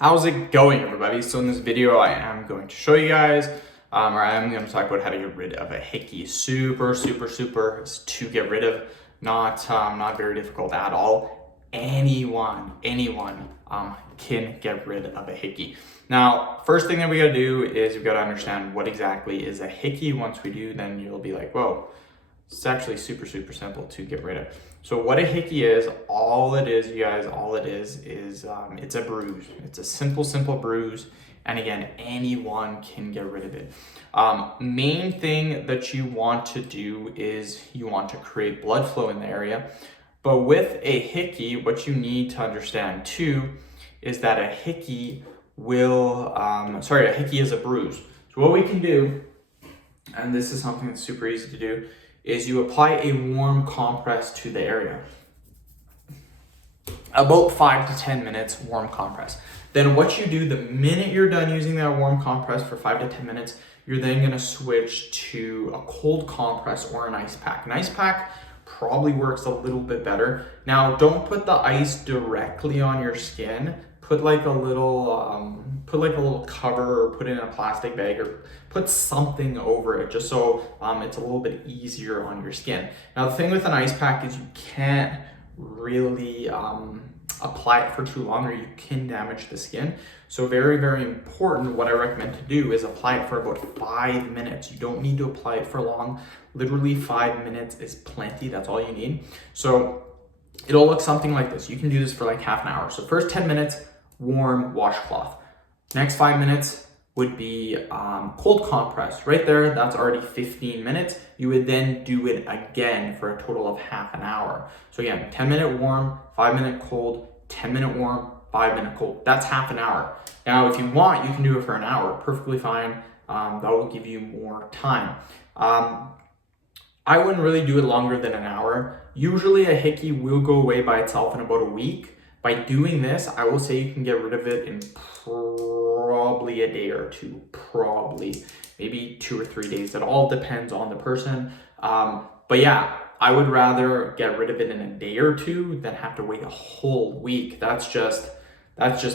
How's it going, everybody? So in this video, I am going to show you guys, or I am going to talk about how to get rid of a hickey. Super to get rid of. Not very difficult at all. Anyone can get rid of a hickey. Now, first thing that we got to do is we got to understand what exactly is a hickey. Once we do, then you'll be like, whoa, it's actually super simple to get rid of. So what a hickey is, all it is, you guys, it's a bruise. It's a simple bruise. And again, anyone can get rid of it. Main thing that you want to do is you want to create blood flow in the area. But with a hickey, what you need to understand too is that a hickey a hickey is a bruise. So what we can do, and this is something that's super easy to do, is you apply a warm compress to the area. About 5 to 10 minutes warm compress. Then what you do the minute you're done using that warm compress for 5 to 10 minutes, you're then gonna switch to a cold compress or an ice pack. An ice pack probably works a little bit better. Now, don't put the ice directly on your skin. Put like a little cover, or put it in a plastic bag, or put something over it just so it's a little bit easier on your skin. Now, the thing with an ice pack is you can't really apply it for too long, or you can damage the skin. So very important, what I recommend to do is apply it for about 5 minutes. You don't need to apply it for long. Literally 5 minutes is plenty. That's all you need. So it'll look something like this. You can do this for like half an hour. So first 10 minutes, warm washcloth. Next 5 minutes would be cold compress. Right there, that's already 15 minutes. You would then do it again for a total of half an hour. So again, 10-minute warm, 5-minute cold, 10-minute warm, 5-minute cold. That's half an hour. Now, if you want, you can do it for an hour. Perfectly fine. That will give you more time. I wouldn't really do it longer than an hour. Usually a hickey will go away by itself in about a week. By doing this, I will say you can get rid of it in probably a day or two, probably maybe 2 or 3 days. It all depends on the person. But yeah, I would rather get rid of it in a day or two than have to wait a whole week. That's just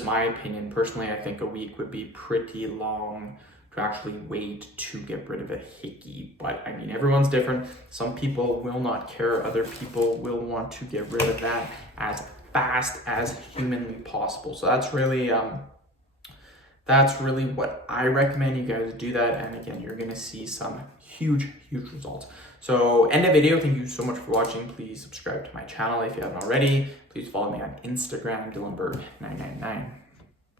my opinion. Personally, I think a week would be pretty long to actually wait to get rid of a hickey. But I mean, everyone's different. Some people will not care. Other people will want to get rid of that as fast as humanly possible. So that's really what I recommend. You guys do that, and again, you're gonna see some huge results. So end the video. Thank you so much for watching. Please subscribe to my channel if you haven't already. Please follow me on Instagram, DylanBerg999.